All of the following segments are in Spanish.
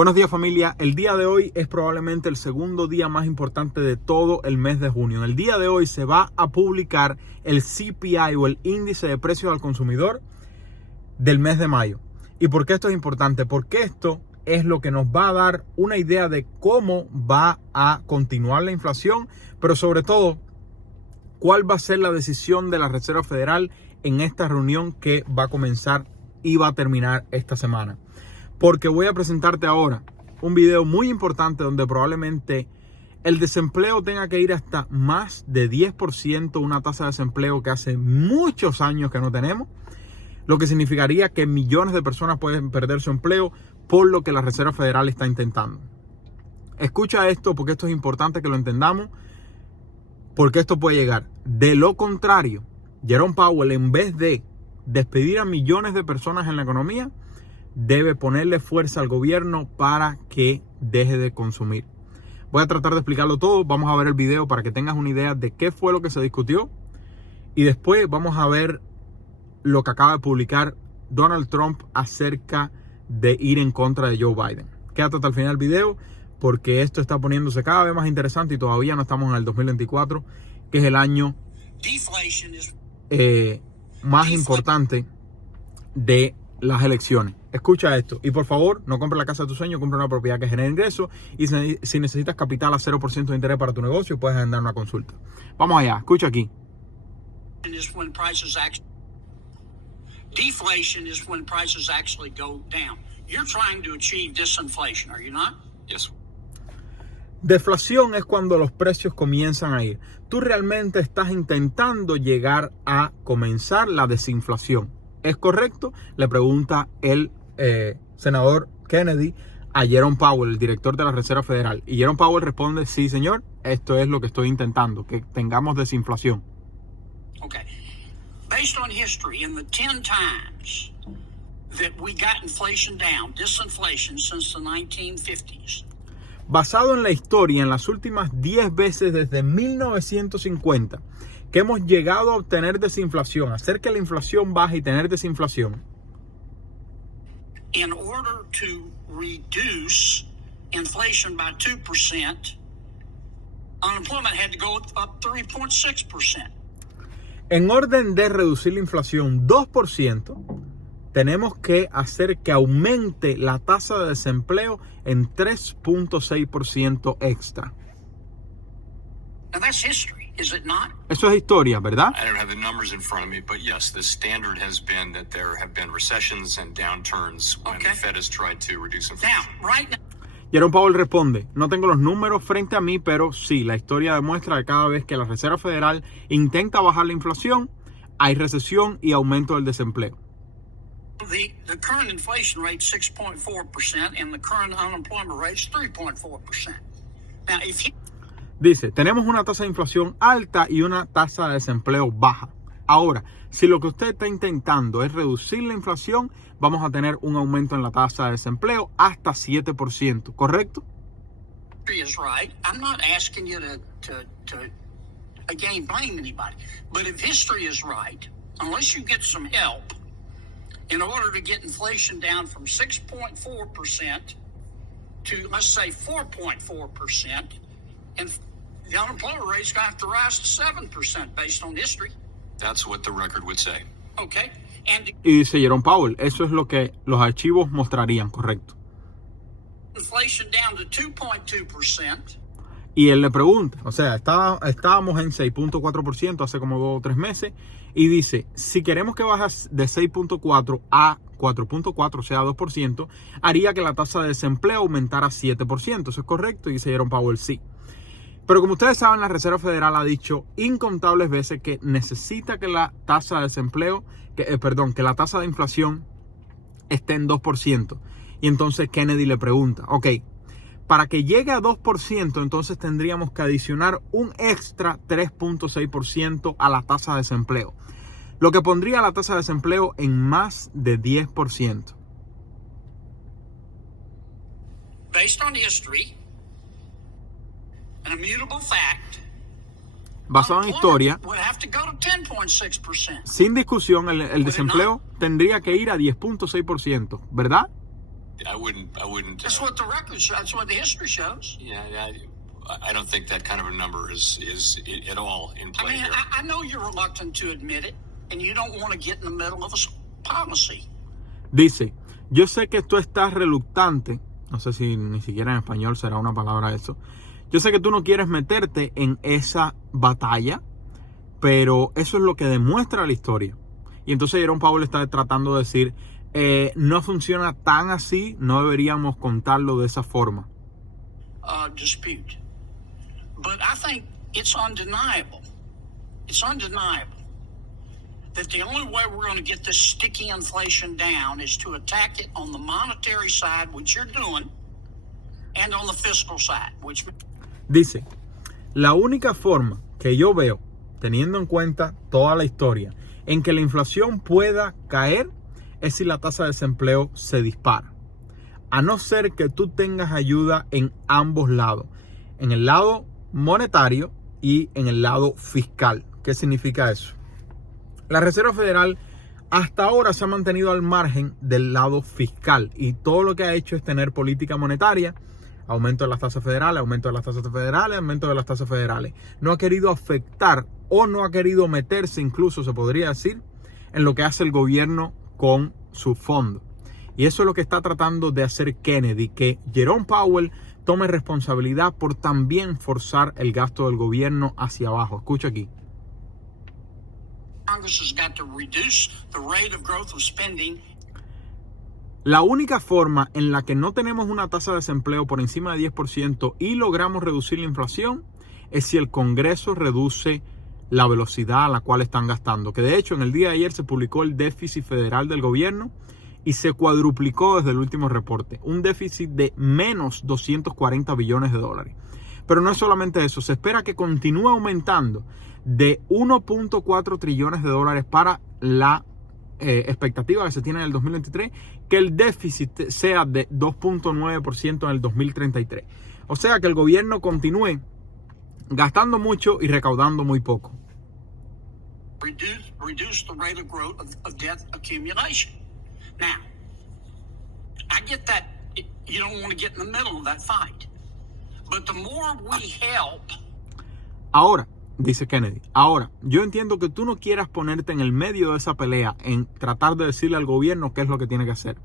Buenos días, familia. El día de hoy es probablemente el segundo día más importante de todo el mes de junio. En el día de hoy se va a publicar el CPI o el índice de precios al consumidor del mes de mayo. ¿Y por qué esto es importante? Porque esto es lo que nos va a dar una idea de cómo va a continuar la inflación, pero sobre todo, cuál va a ser la decisión de la Reserva Federal en esta reunión que va a comenzar y va a terminar esta semana. Porque voy a presentarte ahora un video muy importante donde probablemente el desempleo tenga que ir hasta más de 10%, una tasa de desempleo que hace muchos años que no tenemos, lo que significaría que millones de personas pueden perder su empleo por lo que la Reserva Federal está intentando. Escucha esto porque esto es importante que lo entendamos, porque esto puede llegar. De lo contrario, Jerome Powell, en vez de despedir a millones de personas en la economía, debe ponerle fuerza al gobierno para que deje de consumir. Voy a tratar de explicarlo todo. Vamos a ver el video para que tengas una idea de qué fue lo que se discutió. Y después vamos a ver lo que acaba de publicar Donald Trump acerca de ir en contra de Joe Biden. Quédate hasta el final del video porque esto está poniéndose cada vez más interesante y todavía no estamos en el 2024, que es el año más importante de las elecciones. Escucha esto y por favor no compres la casa de tu sueño, compra una propiedad que genere ingresos y si necesitas capital a 0% de interés para tu negocio puedes agendar una consulta. Vamos allá, escucha aquí. Deflation is when prices actually go down. You're trying to achieve disinflation, are you not? Yes. Deflación es cuando los precios comienzan a ir. Tú realmente estás intentando llegar a comenzar la desinflación. ¿Es correcto? Le pregunta el senador Kennedy a Jerome Powell, el director de la Reserva Federal. Y Jerome Powell responde, sí, señor, esto es lo que estoy intentando, que tengamos desinflación. Okay. Based on history, in the 10 times that we got inflation down, disinflation since the 1950s. Basado en la historia, en las últimas 10 veces desde 1950, que hemos llegado a obtener desinflación, hacer que la inflación baje y tener desinflación. In order to reduce inflation by 2%, unemployment had to go up 3.6%. En orden de reducir la inflación 2%, tenemos que hacer que aumente la tasa de desempleo en 3.6% extra. Now that's history, is it not? Eso es historia, ¿verdad? I don't have the numbers in front of me, but yes, the standard has been that there have been recessions and downturns when the Fed has tried to reduce inflation. Now, right now, Jerome Powell responde, no tengo los números frente a mí, pero sí, la historia demuestra que cada vez que la Reserva Federal intenta bajar la inflación, hay recesión y aumento del desempleo. the current inflation rate is 6.4% and the current unemployment rate is 3.4%. Now, if you... Dice, tenemos una tasa de inflación alta y una tasa de desempleo baja. Ahora, si lo que usted está intentando es reducir la inflación, vamos a tener un aumento en la tasa de desempleo hasta 7%, ¿correcto? is right. I'm not asking you to again blame anybody. But if history is right, unless you get some help, in order to get inflation down from 6.4% to, let's say, 4.4%, and the unemployment rate is going to have to rise to 7% based on history. That's what the record would say. Okay. And Y dice Jerome Powell, eso es lo que los archivos mostrarían, correcto. inflation down to 2.2%. Y él le pregunta, o sea, estábamos en 6.4% hace como 2 o 3 meses, y dice, si queremos que baje de 6.4 a 4.4, o sea, 2%, haría que la tasa de desempleo aumentara 7%. ¿Eso es correcto? Y dice Jerome Powell, sí. Pero como ustedes saben, la Reserva Federal ha dicho incontables veces que necesita que la tasa de desempleo, que la tasa de inflación esté en 2%. Y entonces Kennedy le pregunta, ok, para que llegue a 2%, entonces tendríamos que adicionar un extra 3.6% a la tasa de desempleo, lo que pondría la tasa de desempleo en más de 10%. Based on history, an immutable fact, Basado en historia, would have to go to 10.6%. sin discusión, el desempleo tendría que ir a 10.6%, ¿verdad? I wouldn't. That's what the record shows. That's what the history shows. Yeah, I don't think that kind of a number is at all in play here. I know you're reluctant to admit it, and you don't want to get in the middle of a policy. Dice, yo sé que tú estás reluctante, no sé si ni siquiera en español será una palabra eso. Yo sé que tú no quieres meterte en esa batalla, pero eso es lo que demuestra la historia. Y entonces Jerome Powell está tratando de decir, no funciona tan así, no deberíamos contarlo de esa forma. Dispute. But I think it's undeniable. It's undeniable that the only way we're going to get this sticky inflation down is to attack it on the monetary side, which you're doing, and on the fiscal side, which... Dice, la única forma que yo veo, teniendo en cuenta toda la historia, en que la inflación pueda caer es si la tasa de desempleo se dispara. A no ser que tú tengas ayuda en ambos lados, en el lado monetario y en el lado fiscal. ¿Qué significa eso? La Reserva Federal hasta ahora se ha mantenido al margen del lado fiscal y todo lo que ha hecho es tener política monetaria, aumento de las tasas federales, aumento de las tasas federales, aumento de las tasas federales. No ha querido afectar o no ha querido meterse, incluso se podría decir, en lo que hace el gobierno con su fondo. Y eso es lo que está tratando de hacer Kennedy, que Jerome Powell tome responsabilidad por también forzar el gasto del gobierno hacia abajo. Escucha aquí. Congress has got to reduce the rate of growth of spending. La única forma en la que no tenemos una tasa de desempleo por encima de 10% y logramos reducir la inflación es si el Congreso reduce la velocidad a la cual están gastando. Que de hecho en el día de ayer se publicó el déficit federal del gobierno y se cuadruplicó desde el último reporte. Un déficit de menos 240 billones de dólares. Pero no es solamente eso. Se espera que continúe aumentando de 1.4 trillones de dólares para la expectativa que se tiene en el 2023, que el déficit sea de 2.9% en el 2033. O sea que el gobierno continúe gastando mucho y recaudando muy poco. Reduce the rate of growth of debt accumulation. Now, I get that you don't want to get in the middle of that fight. But the more we help... Ahora, dice Kennedy, ahora, yo entiendo que tú no quieras ponerte en el medio de esa pelea, en tratar de decirle al gobierno qué es lo que tiene que hacer.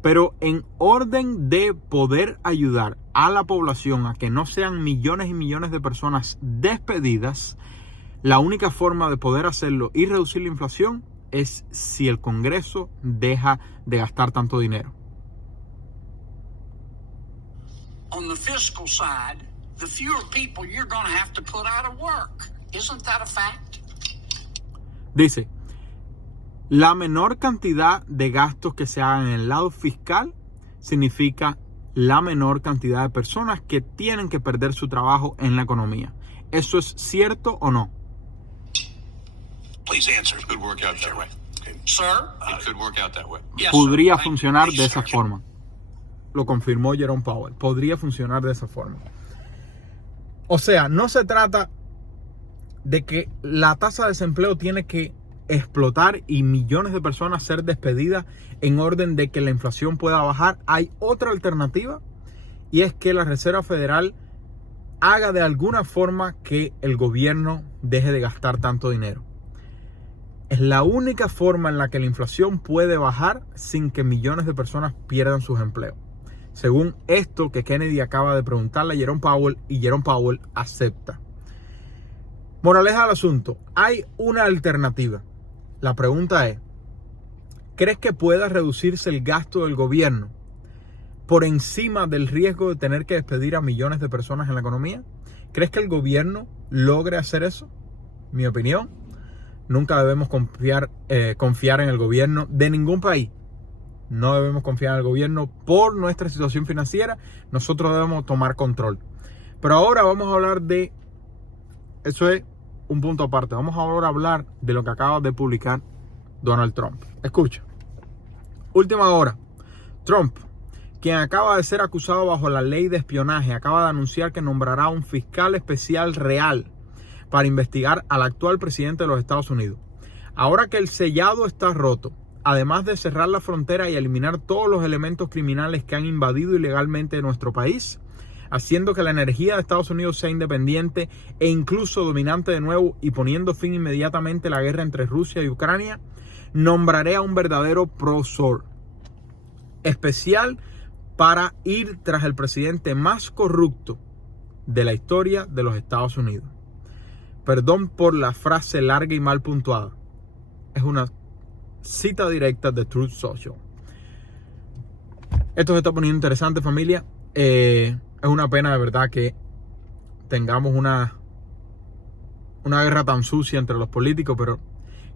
Pero en orden de poder ayudar a la población a que no sean millones y millones de personas despedidas, la única forma de poder hacerlo y reducir la inflación es si el Congreso deja de gastar tanto dinero. On the fiscal side, the fewer people you're going to have to put out of work. Isn't that a fact? Dice, la menor cantidad de gastos que se hagan en el lado fiscal significa la menor cantidad de personas que tienen que perder su trabajo en la economía. ¿Eso es cierto o no? Please answer. It could work out that way. Sir? It could work out that way. Yes, Podría sir. funcionar Please, de esa sir. forma. Lo confirmó Jerome Powell. Podría funcionar de esa forma. O sea, no se trata de que la tasa de desempleo tiene que explotar y millones de personas ser despedidas en orden de que la inflación pueda bajar. Hay otra alternativa y es que la Reserva Federal haga de alguna forma que el gobierno deje de gastar tanto dinero. Es la única forma en la que la inflación puede bajar sin que millones de personas pierdan sus empleos. Según esto que Kennedy acaba de preguntarle a Jerome Powell y Jerome Powell acepta. Moraleja del asunto, hay una alternativa. La pregunta es, ¿crees que pueda reducirse el gasto del gobierno por encima del riesgo de tener que despedir a millones de personas en la economía? ¿Crees que el gobierno logre hacer eso? Mi opinión, nunca debemos confiar en el gobierno de ningún país. No debemos confiar en el gobierno por nuestra situación financiera. Nosotros debemos tomar control. Pero ahora vamos a hablar de... Eso es un punto aparte. Vamos ahora a hablar de lo que acaba de publicar Donald Trump. Escucha. Última hora. Trump, quien acaba de ser acusado bajo la ley de espionaje, acaba de anunciar que nombrará un fiscal especial real para investigar al actual presidente de los Estados Unidos. Ahora que el sellado está roto, además de cerrar la frontera y eliminar todos los elementos criminales que han invadido ilegalmente nuestro país, haciendo que la energía de Estados Unidos sea independiente e incluso dominante de nuevo y poniendo fin inmediatamente a la guerra entre Rusia y Ucrania, nombraré a un verdadero prócer especial para ir tras el presidente más corrupto de la historia de los Estados Unidos. Perdón por la frase larga y mal puntuada. Es una cita directa de Truth Social. Esto se está poniendo interesante, familia. Es una pena de verdad que tengamos una guerra tan sucia entre los políticos, pero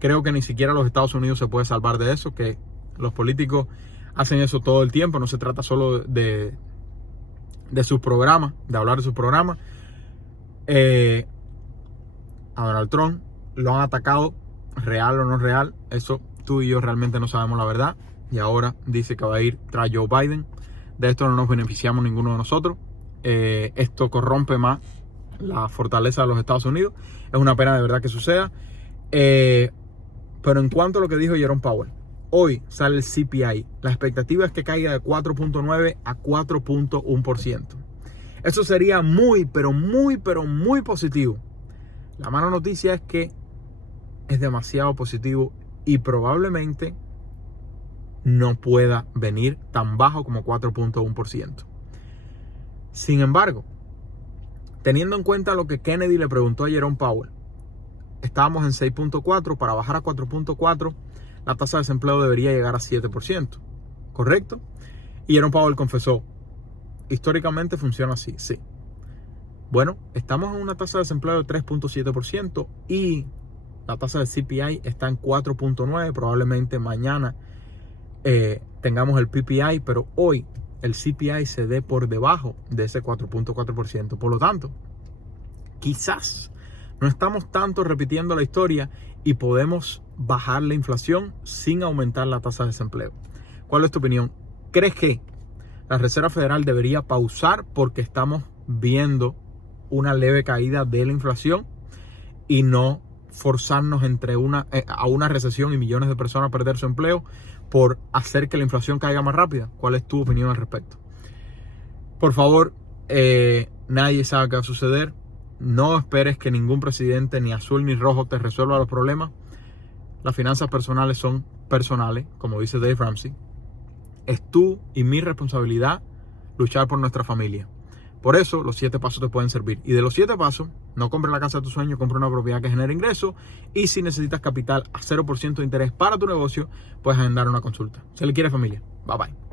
creo que ni siquiera los Estados Unidos se puede salvar de eso, que los políticos hacen eso todo el tiempo. No se trata solo de sus programas, de hablar de sus programas. A Donald Trump lo han atacado, real o no real, eso tú y yo realmente no sabemos la verdad, y ahora dice que va a ir tras Joe Biden. De esto no nos beneficiamos ninguno de nosotros. Esto corrompe más la fortaleza de los Estados Unidos. Es una pena de verdad que suceda. Pero en cuanto a lo que dijo Jerome Powell, hoy sale el CPI. La expectativa es que caiga de 4.9 a 4.1%. Eso sería muy, pero muy positivo. La mala noticia es que es demasiado positivo y probablemente no pueda venir tan bajo como 4.1%. Sin embargo, teniendo en cuenta lo que Kennedy le preguntó a Jerome Powell, estábamos en 6.4, para bajar a 4.4, la tasa de desempleo debería llegar a 7%, ¿correcto? Y Jerome Powell confesó, históricamente funciona así, sí. Bueno, estamos en una tasa de desempleo de 3.7% y la tasa de CPI está en 4.9%. Probablemente mañana tengamos el PPI, pero hoy el CPI se dé por debajo de ese 4.4%. Por lo tanto, quizás no estamos tanto repitiendo la historia y podemos bajar la inflación sin aumentar la tasa de desempleo. ¿Cuál es tu opinión? ¿Crees que la Reserva Federal debería pausar porque estamos viendo una leve caída de la inflación y no forzarnos a una recesión y millones de personas a perder su empleo por hacer que la inflación caiga más rápida? ¿Cuál es tu opinión al respecto? Por favor, nadie sabe qué va a suceder. No esperes que ningún presidente, ni azul ni rojo, te resuelva los problemas. Las finanzas personales son personales, como dice Dave Ramsey. Es tu y mi responsabilidad luchar por nuestra familia. Por eso los 7 pasos te pueden servir. Y de los 7 pasos, no compres la casa de tus sueños, compra una propiedad que genere ingresos. Y si necesitas capital a 0% de interés para tu negocio, puedes agendar una consulta. Se le quiere, familia. Bye bye.